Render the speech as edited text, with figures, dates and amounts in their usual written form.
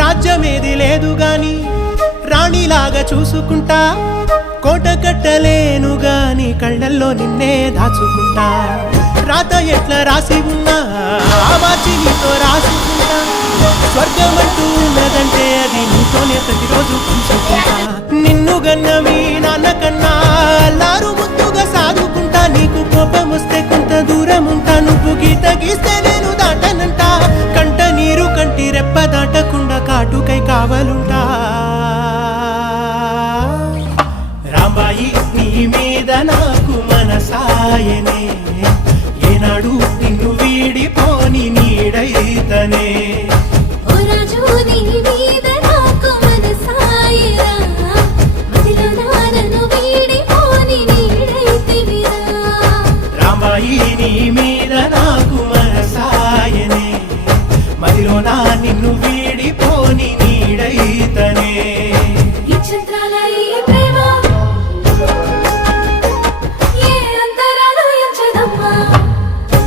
రాజ్యమేది లేదు గాని రాణిలాగా చూసుకుంటా, కోట కట్టలేను గాని కళ్ళల్లో నిన్నే దాచుకుంటా. రాత ఎట్లా రాసి ఉన్నా వాచి నీతో రాసుకుంటా, స్వర్గమంటూ ఉన్నదంటే అది నీతోనే ప్రతిరోజు పంచుకుంటా. నిన్ను గన్న మీ నాన్న కన్నా అల్లారు ముద్దుగా సాదుకుంటా, నీకు కోపం వస్తే కొంత దూరం ఉంటా, నువ్వు గీత గీస్తే నేను దాటనంటా. కంట నీరు కంటి రెప్ప దాటకుండా కాటుకై కావాలుంటా.